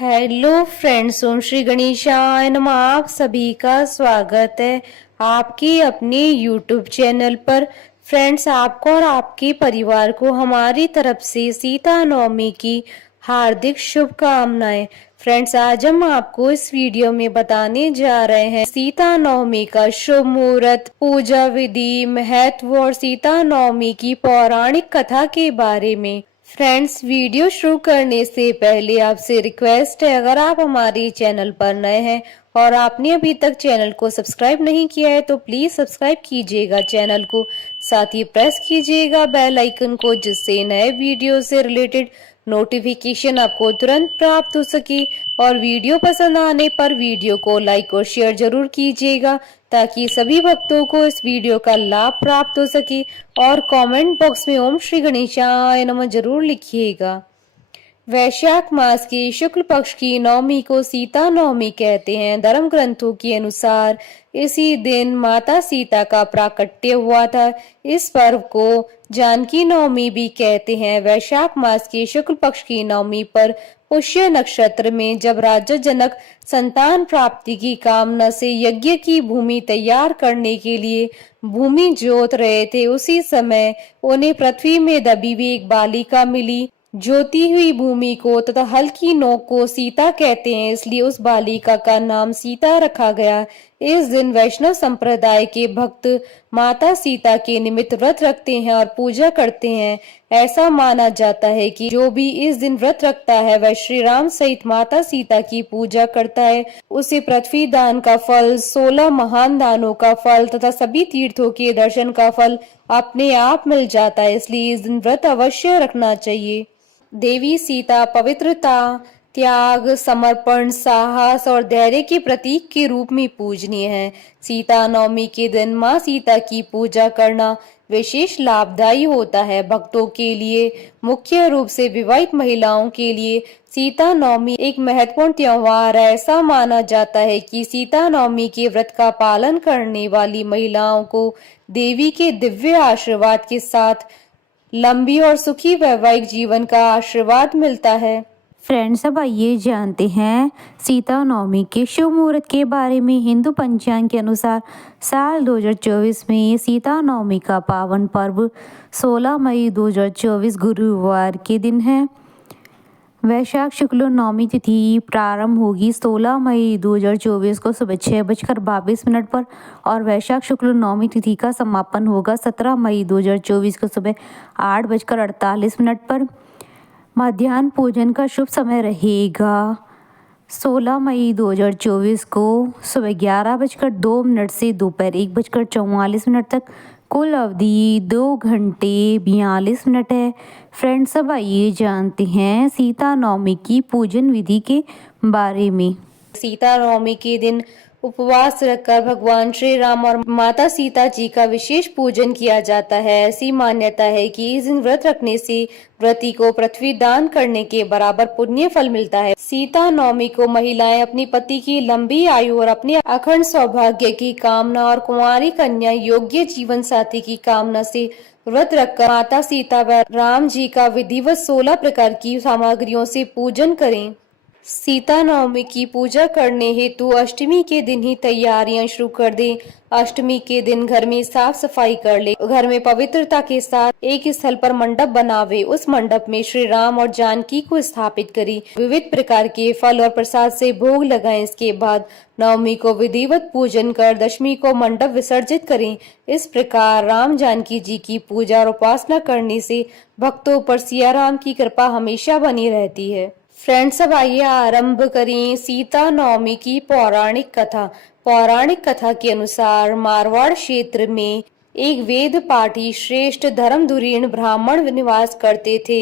Hello friends, ओम श्री गणेशाय नमः। आप सभी का स्वागत है आपके अपने यूट्यूब चैनल पर। फ्रेंड्स, आपको और आपके परिवार को हमारी तरफ से सीता नवमी की हार्दिक शुभकामनाएं। फ्रेंड्स, आज हम आपको इस वीडियो में बताने जा रहे हैं सीता नवमी का शुभ मुहूर्त, पूजा विधि, महत्व और सीता नवमी की पौराणिक कथा के बारे में। फ्रेंड्स, वीडियो शुरू करने से पहले आपसे रिक्वेस्ट है, अगर आप हमारे चैनल पर नए हैं और आपने अभी तक चैनल को सब्सक्राइब नहीं किया है तो प्लीज सब्सक्राइब कीजिएगा चैनल को, साथ ही प्रेस कीजिएगा बेल आइकन को, जिससे नए वीडियो से रिलेटेड नोटिफिकेशन आपको तुरंत प्राप्त हो सके। और वीडियो पसंद आने पर वीडियो को लाइक और शेयर जरूर कीजिएगा ताकि सभी भक्तों को इस वीडियो का लाभ प्राप्त हो सके। और कमेंट बॉक्स में ओम श्री गणेशाय नमः जरूर लिखिएगा। वैशाख मास की शुक्ल पक्ष की नवमी को सीता नवमी कहते हैं। धर्म ग्रंथों के अनुसार इसी दिन माता सीता का प्राकट्य हुआ था। इस पर्व को जानकी नवमी भी कहते हैं। वैशाख मास की शुक्ल पक्ष की नवमी पर पुष्य नक्षत्र में जब राजा जनक संतान प्राप्ति की कामना से यज्ञ की भूमि तैयार करने के लिए भूमि जोत रहे थे, उसी समय उन्हें पृथ्वी में दबी हुई एक बालिका मिली। जोती हुई भूमि को तथा हल्की नोक को सीता कहते हैं, इसलिए उस बालिका का नाम सीता रखा गया। इस दिन वैष्णव संप्रदाय के भक्त माता सीता के निमित्त व्रत रखते हैं और पूजा करते हैं। ऐसा माना जाता है कि जो भी इस दिन व्रत रखता है वह श्री राम सहित माता सीता की पूजा करता है। उसे पृथ्वी दान का फल, 16 महान दानों का फल तथा सभी तीर्थों के दर्शन का फल अपने आप मिल जाता है, इसलिए इस दिन व्रत अवश्य रखना चाहिए। देवी सीता पवित्रता, त्याग, समर्पण, साहस और धैर्य के प्रतीक के रूप में पूजनीय है। सीता नवमी के दिन माँ सीता की पूजा करना विशेष लाभदायी होता है। भक्तों के लिए, मुख्य रूप से विवाहित महिलाओं के लिए सीता नवमी एक महत्वपूर्ण त्योहार है। ऐसा माना जाता है कि सीता नवमी के व्रत का पालन करने वाली महिलाओं को देवी के दिव्य आशीर्वाद के साथ लंबी और सुखी वैवाहिक जीवन का आशीर्वाद मिलता है। फ्रेंड्स, अब आइए जानते हैं सीता नवमी के शुभ मुहूर्त के बारे में। हिंदू पंचांग के अनुसार साल 2024 में सीता नवमी का पावन पर्व 16 मई 2024 गुरुवार के दिन है। वैशाख शुक्ल नवमी तिथि प्रारंभ होगी 16 मई 2024 को सुबह 6:22 पर और वैशाख शुक्ल नवमी तिथि का समापन होगा 17 मई 2024 को सुबह 8:48 पर। मध्याह्न भोजन का शुभ समय रहेगा 16 मई 2024 को सुबह 11:02 से दोपहर 1:44 तक। कुल अवधि 2 घंटे 42 मिनट है। फ्रेंड्स, अब आइए जानते हैं सीता नवमी की पूजन विधि के बारे में। सीता नवमी के दिन उपवास रखकर भगवान श्री राम और माता सीता जी का विशेष पूजन किया जाता है। ऐसी मान्यता है कि इस दिन व्रत रखने से व्रती को पृथ्वी दान करने के बराबर पुण्य फल मिलता है। सीता नवमी को महिलाएं अपनी पति की लंबी आयु और अपने अखंड सौभाग्य की कामना और कुंवारी कन्या योग्य जीवन साथी की कामना से व्रत रखकर माता सीता व राम जी का विधिवत 16 प्रकार की सामग्रियों से पूजन करें। सीता नवमी की पूजा करने हेतु अष्टमी के दिन ही तैयारियां शुरू कर दें। अष्टमी के दिन घर में साफ सफाई कर ले, घर में पवित्रता के साथ एक स्थल पर मंडप बनावे, उस मंडप में श्री राम और जानकी को स्थापित करें, विविध प्रकार के फल और प्रसाद से भोग लगाएं। इसके बाद नवमी को विधिवत पूजन कर दशमी को मंडप विसर्जित करें। इस प्रकार राम जानकी जी की पूजा और उपासना करने से भक्तों पर सिया राम की कृपा हमेशा बनी रहती है। फ्रेंड्स, अब आइए आरंभ करें सीता नवमी की पौराणिक कथा। पौराणिक कथा के अनुसार मारवाड़ क्षेत्र में एक वेद पाठी श्रेष्ठ धर्मधुरीण ब्राह्मण निवास करते थे।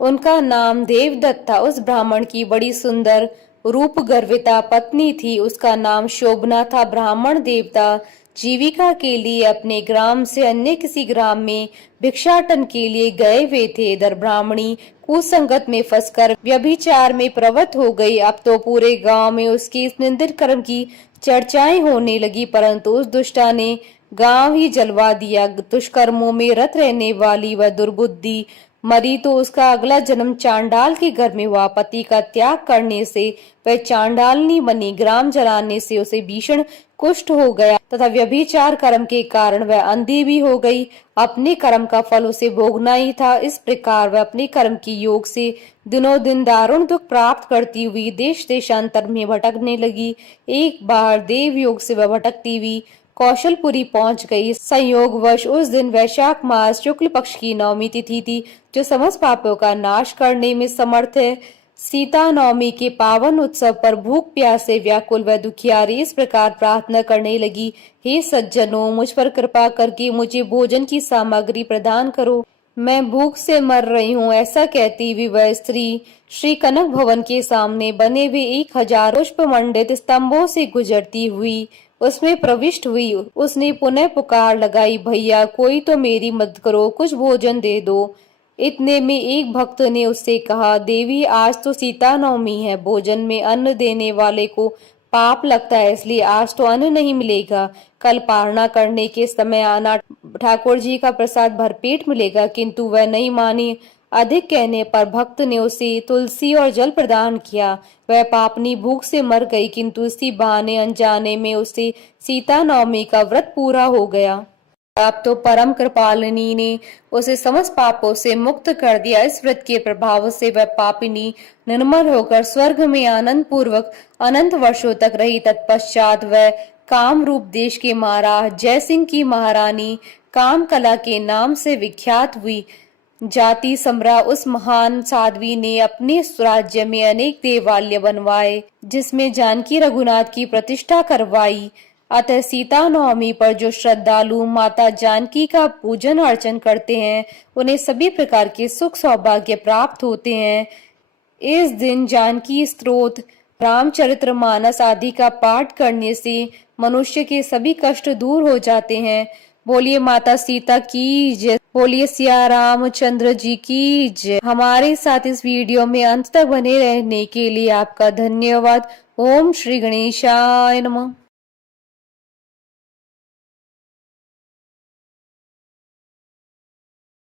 उनका नाम देवदत्त था। उस ब्राह्मण की बड़ी सुंदर रूप गर्विता पत्नी थी, उसका नाम शोभना था। ब्राह्मण देवता जीविका के लिए अपने ग्राम से अन्य किसी ग्राम में भिक्षाटन के लिए गए हुए थे। इधर ब्राह्मणी कुसंगत में फंसकर व्यभिचार में प्रवृत्त हो गई। अब तो पूरे गांव में उसके इस निंदित कर्म की चर्चाएं होने लगी, परंतु उस दुष्टा ने गांव ही जलवा दिया। दुष्कर्मों में रत रहने वाली वह दुर्बुद्धि मरी तो उसका अगला जन्म चांडाल के घर में हुआ। पति का त्याग करने से वह चांडालनी बनी, ग्राम जलाने से उसे भीषण कुष्ठ हो गया तथा व्यभिचार कर्म के कारण वह अंधी भी हो गई। अपने कर्म का फल उसे भोगना ही था। इस प्रकार वह अपने कर्म की योग से दिनों दिन दारुण दुख प्राप्त करती हुई देश देशांतर में भटकने लगी। एक बार देव योग से वह भटकती हुई कौशलपुरी पहुंच गई। संयोगवश उस दिन वैशाख मास शुक्ल पक्ष की नवमी तिथि थी, जो समस्त पापों का नाश करने में समर्थ है। सीता नवमी के पावन उत्सव पर भूख प्यास से व्याकुल व दुखियारी इस प्रकार प्रार्थना करने लगी, हे सज्जनों, मुझ पर कृपा करके मुझे भोजन की सामग्री प्रदान करो, मैं भूख से मर रही हूँ। ऐसा कहती हुई वह स्त्री श्री कनक भवन के सामने बने हुए 1000 पुष्प मंडित स्तंभों से गुजरती हुई उसमें प्रविष्ट हुई। उसने पुनः पुकार लगाई, भैया कोई तो मेरी मदद करो, कुछ भोजन दे दो। इतने में एक भक्त ने उससे कहा, देवी आज तो सीता नवमी है, भोजन में अन्न देने वाले को पाप लगता है, इसलिए आज तो अन्न नहीं मिलेगा। कल पारणा करने के समय आना, ठाकुर जी का प्रसाद भरपेट मिलेगा। किंतु वह नहीं मानी। अधिक कहने पर भक्त ने उसे तुलसी और जल प्रदान किया। वह पापनी भूख से मर गई, किंतु इसी बहाने अनजाने में उसे सीता नवमी का व्रत पूरा हो गया। अब तो परम कृपालिनी ने उसे समस्त पापों से मुक्त कर दिया। इस व्रत के प्रभाव से वह पापिनी निर्मल होकर स्वर्ग में आनंद पूर्वक अनंत वर्षों तक रही। तत्पश्चात वह काम रूप देश के महाराज जयसिंह की महारानी काम कला के नाम से विख्यात हुई। जाति सम्राट उस महान साध्वी ने अपने स्वराज्य में अनेक देवालय बनवाए, जिसमें जानकी रघुनाथ की प्रतिष्ठा करवाई। अतः सीता नवमी पर जो श्रद्धालु माता जानकी का पूजन अर्चन करते हैं, उन्हें सभी प्रकार के सुख सौभाग्य प्राप्त होते हैं। इस दिन जानकी स्तोत्र, रामचरितमानस आदि का पाठ करने से मनुष्य के सभी कष्ट दूर हो जाते हैं। बोलिए माता सीता की जय, बोलिए सिया रामचंद्र जी की जय। हमारे साथ इस वीडियो में अंत तक बने रहने के लिए आपका धन्यवाद। ओम श्री गणेशाय नमः।